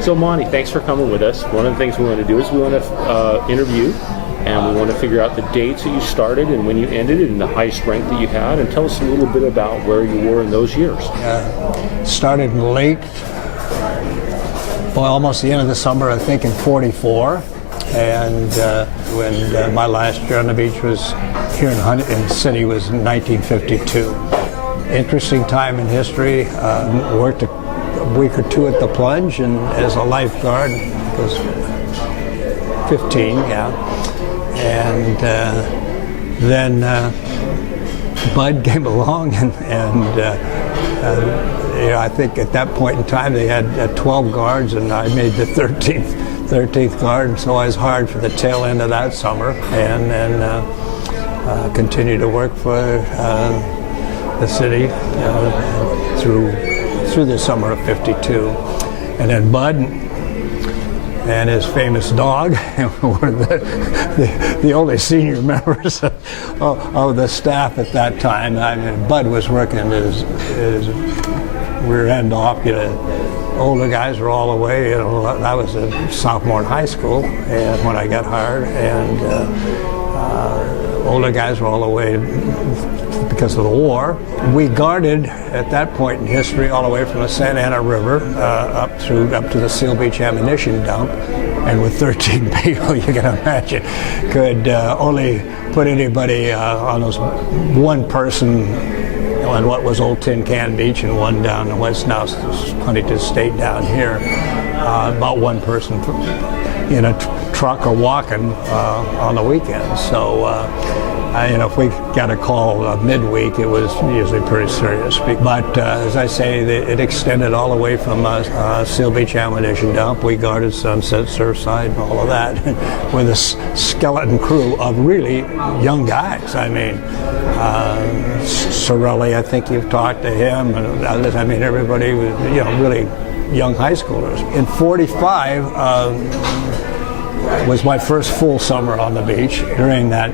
So Monte, thanks for coming with us. One of the things we want to do is we want to interview, and we want to figure out the dates that you started and when you ended and the high strength that you had, and tell us a little bit about where you were in those years. Started late, almost the end of the summer, I think, in '44. And when my last year on the beach was here in Huntington City was in 1952. Interesting time in history. Worked a week or two at the plunge and as a lifeguard. Was 15, yeah. And then Bud came along, and I think at that point in time they had 12 guards, and I made the 13th guard, and so I was hired for the tail end of that summer, and then continued to work for the city through the summer of '52. And then Bud and his famous dog were the only senior members of the staff at that time. I mean, Bud was working his rear end off. Older guys were all away. I was a sophomore in high school and when I got hired, and older guys were all away because of the war. We guarded at that point in history all the way from the Santa Ana River up to the Seal Beach ammunition dump, and with 13 people, you can imagine, could only put anybody on those one person on what was Old Tin Can Beach and one down in West now Huntington State down here, about one person in a truck or walking on the weekends. So if we got a call midweek, it was usually pretty serious. But as I say, it extended all the way from Seal Beach ammunition dump. We guarded Sunset, Surfside, and all of that with a skeleton crew of really young guys. I mean, Sorelli, I think you've talked to him, and others. I mean, everybody was, really young high schoolers. In '45 was my first full summer on the beach. During that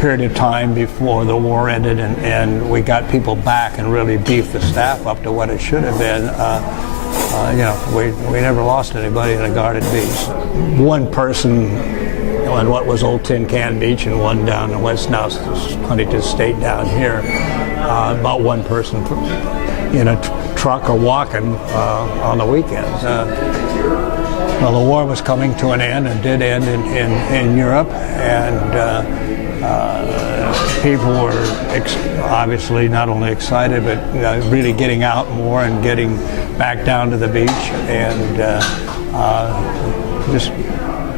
period of time before the war ended and we got people back and really beefed the staff up to what it should have been, we never lost anybody in a guarded beach. One person on what was Old Tin Can Beach and one down in West now Huntington State down here, about one person in a truck or walking on the weekends. Well, the war was coming to an end and did end in Europe, and people were obviously not only excited but really getting out more and getting back down to the beach, and just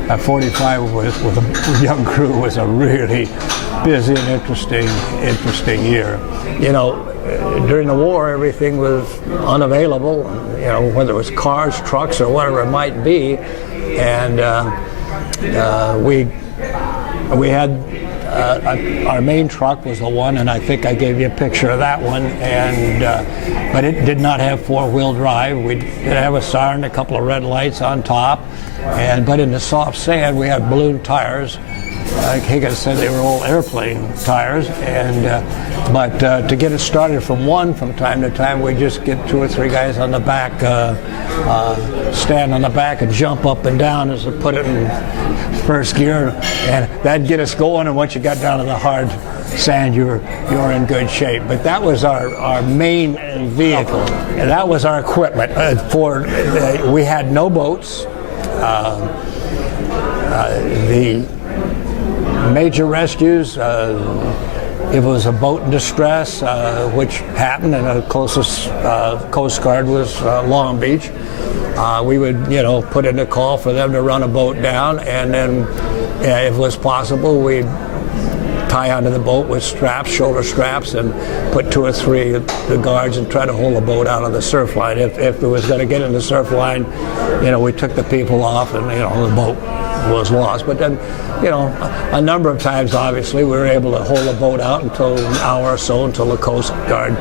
at 45 with a young crew was a really busy and interesting year. During the war, everything was unavailable, whether it was cars, trucks, or whatever it might be. And we had our main truck was the one, and I think I gave you a picture of that one. And but it did not have four-wheel drive. We did have a siren, a couple of red lights on top, but in the soft sand we had balloon tires. Higgins said they were old airplane tires, but to get it started from time to time, we just get two or three guys on the back, stand on the back and jump up and down as we put it in first gear, and that'd get us going. And once you got down to the hard sand, you were in good shape. But that was our main vehicle, and that was our equipment. We had no boats. The major rescues, if it was a boat in distress, which happened, and the closest Coast Guard was Long Beach, we would, put in a call for them to run a boat down, and then if it was possible, we'd tie onto the boat with straps, shoulder straps, and put two or three of the guards and try to hold the boat out of the surf line. If it was going to get in the surf line, we took the people off, and the boat was lost. But then, a number of times, obviously, we were able to hold the boat out until an hour or so until the Coast Guard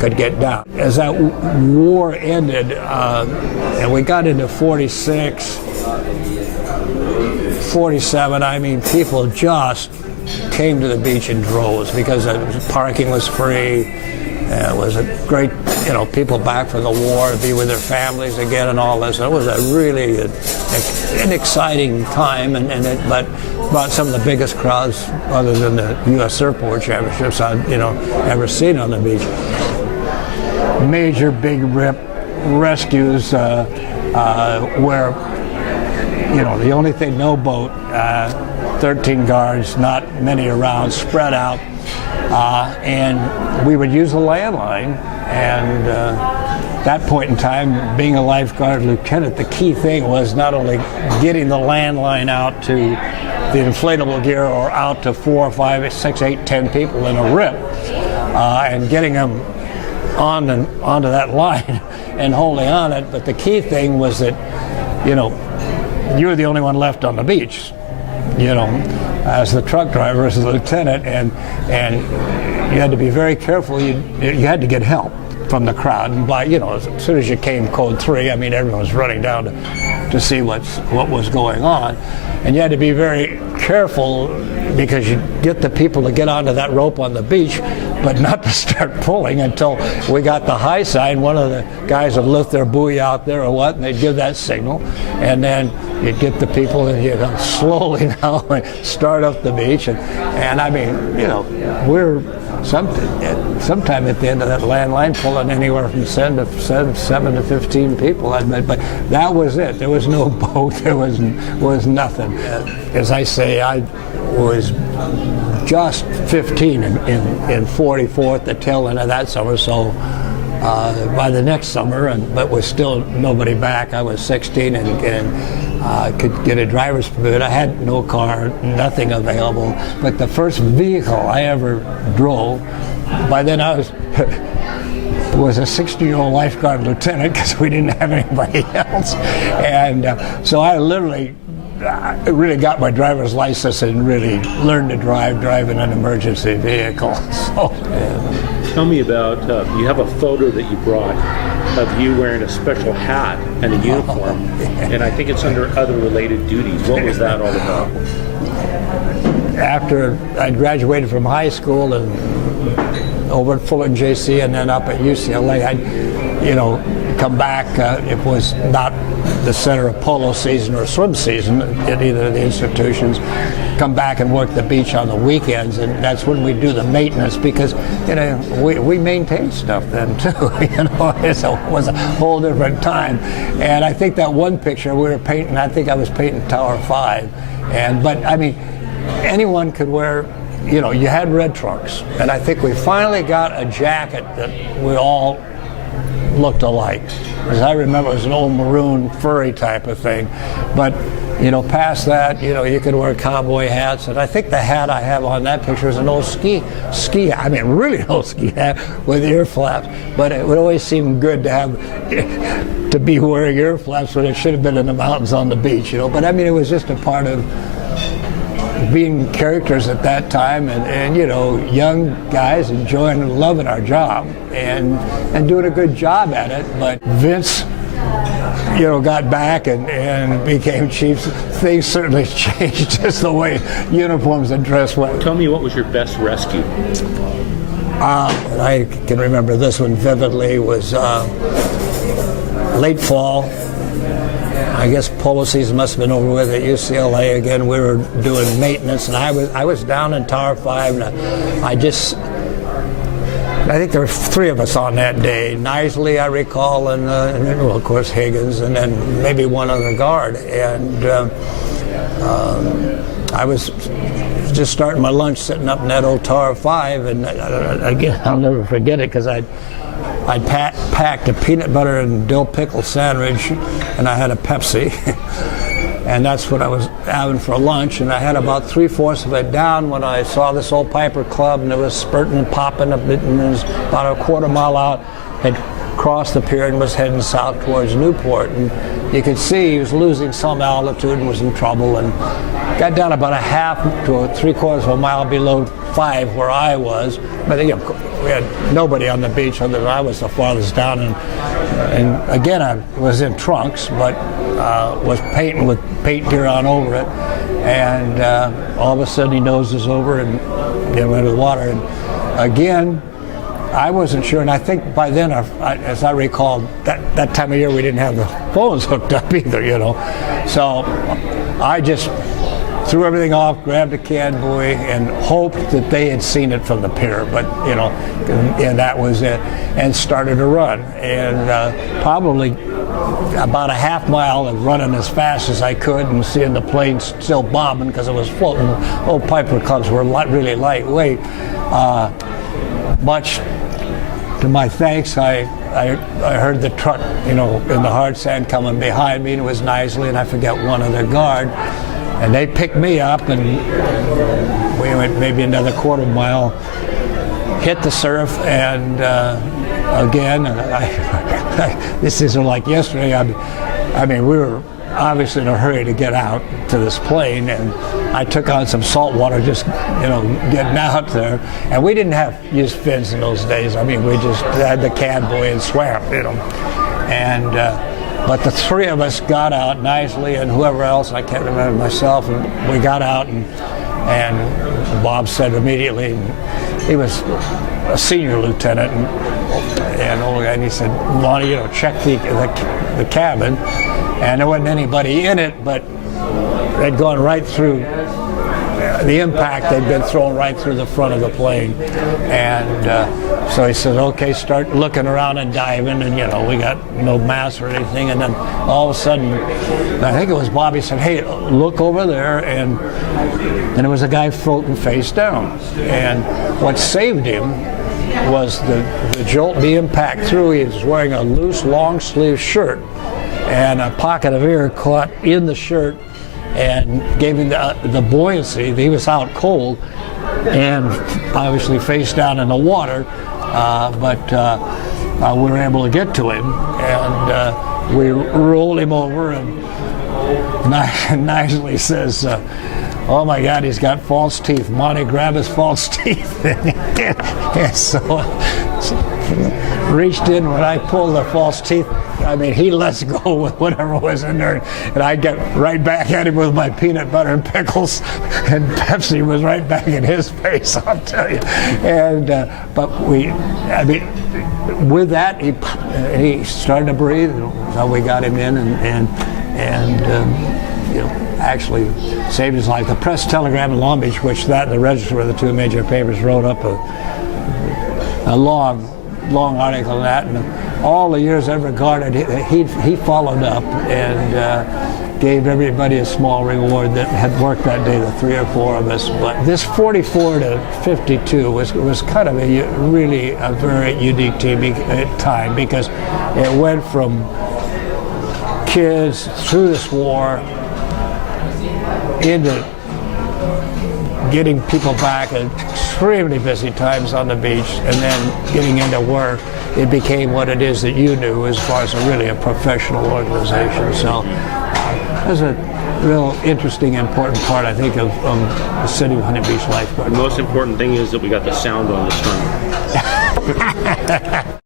could get down. As that war ended, and we got into 46, 47, people just came to the beach in droves because parking was free. It was a great, people back from the war to be with their families again and all this. It was a really an exciting time, but brought some of the biggest crowds other than the U.S. Surfboard Championships I'd ever seen on the beach. Major big rip rescues where the only thing, no boat, 13 guards, not many around, spread out, and we would use the landline. And that point in time, being a lifeguard lieutenant, the key thing was not only getting the landline out to the inflatable gear or out to 4, 5, 6, 8, 10 people in a rip, and getting them onto that line and holding on it. But the key thing was that, you were the only one left on the beach, as the truck driver, as the lieutenant, and you had to be very careful. You had to get help from the crowd, and as soon as you came code 3, everyone was running down to see what was going on, and you had to be very careful because you get the people to get onto that rope on the beach, but not to start pulling until we got the high side. One of the guys would lift their buoy out there or what, and they'd give that signal, and then you'd get the people and slowly now start up the beach, and we're sometime at the end of that landline pulling anywhere from 7 to 15 people, but that was it. There was no boat. There was nothing. As I say, I was just 15 in 44 at the tail end of that summer, so by the next summer, but was still nobody back. I was 16 and could get a driver's permit. I had no car, nothing available. But the first vehicle I ever drove, by then I was a 60-year-old lifeguard lieutenant because we didn't have anybody else. And so I really got my driver's license and really learned to drive in an emergency vehicle. So, Tell me about, you have a photo that you brought of you wearing a special hat and a uniform, and I think it's under other related duties. What was that all about? After I graduated from high school and over at Fullerton JC and then up at UCLA, I'd come back. It was not the center of polo season or swim season at either of the institutions. Come back and work the beach on the weekends, and that's when we do the maintenance because we maintained stuff then too. It was a whole different time. And I think that one picture we were painting, I think I was painting Tower 5, but anyone could wear. You had red trunks, and I think we finally got a jacket that we all looked alike. As I remember, it was an old maroon furry type of thing, but past that, you could wear cowboy hats, and I think the hat I have on that picture is an old ski, really old ski hat with ear flaps, but it would always seem good to be wearing ear flaps when it should have been in the mountains on the beach, but it was just a part of being characters at that time, and young guys enjoying and loving our job and doing a good job at it. But Vince got back and became chief. Things certainly changed just the way uniforms and dress went. Tell me, what was your best rescue? I can remember this one vividly. Was late fall. I guess polo season must have been over with at UCLA. Again, we were doing maintenance, and I was down in Tower 5, and I think there were 3 of us on that day. Knisley, I recall, and of course Higgins, and then maybe one other guard. And I was just starting my lunch, sitting up in that old Tower 5, and again, I'll never forget it because I'd packed a peanut butter and dill pickle sandwich, and I had a Pepsi, and that's what I was having for lunch. And I had about 3/4 of it down when I saw this old Piper Club, and it was spurting and popping a bit, and it was about a quarter mile out. Had crossed the pier and was heading south towards Newport, and you could see he was losing some altitude and was in trouble, and got down about a half to 3/4 of a mile below 5 where I was. But we had nobody on the beach other than I was the farthest down, and again I was in trunks, but was painting with paint gear on over it, and all of a sudden he noses over and went into the water, and again I wasn't sure, and I think by then, as I recall, that time of year we didn't have the phones hooked up either, you know. So I just threw everything off, grabbed a can buoy, and hoped that they had seen it from the pier. But you know, and that was it. And started to run, and probably about a half mile of running as fast as I could, and seeing the plane still bobbing because it was floating. Old Piper Cubs were really lightweight. Much to my thanks, I heard the truck, you know, in the hard sand coming behind me, and it was Nisley, and I forget one other guard. And they picked me up, and we went maybe another quarter mile, hit the surf, and again, this isn't like yesterday. I mean, we were obviously in a hurry to get out to this plane, and I took on some salt water just, you know, getting out there. And we didn't use fins in those days. I mean, we just had the can buoy and swam, you know. And but the three of us got out nicely, and whoever else, I can't remember myself, and we got out, and Bob said immediately, he was a senior lieutenant, and he said, Monty, you know, check the cabin, and there wasn't anybody in it, but they'd gone right through the impact. They'd been thrown right through the front of the plane, and so he said, okay, start looking around and diving, and you know, we got no mass or anything, and then all of a sudden, I think it was Bobby said, hey, look over there, and there was a guy floating face down, and what saved him was the jolt, the impact through. He was wearing a loose long sleeve shirt, and a pocket of air caught in the shirt and gave him the buoyancy. He was out cold and obviously face down in the water, but we were able to get to him, and we rolled him over, and Nisley says, oh my God, he's got false teeth. Monty, grab his false teeth. And so reached in, when I pulled the false teeth, I mean, he lets go with whatever was in there, and I get right back at him with my peanut butter and pickles, and Pepsi was right back in his face, I'll tell you. And but I mean, with that, he started to breathe. So we got him in, and you know, actually saved his life. The Press Telegram in Long Beach, which that and the Register were the two major papers, wrote up a long article on that, and all the years ever guarded, he followed up and gave everybody a small reward that had worked that day, the three or four of us. But this 44 to 52 was kind of really a very unique time, because it went from kids through this war into getting people back at extremely busy times on the beach, and then getting into where it became what it is that you knew as far as really a professional organization. So that's a real interesting, important part, I think, of the city of Huntington Beach Lifeguard. The most important thing is that we got the sound on the string.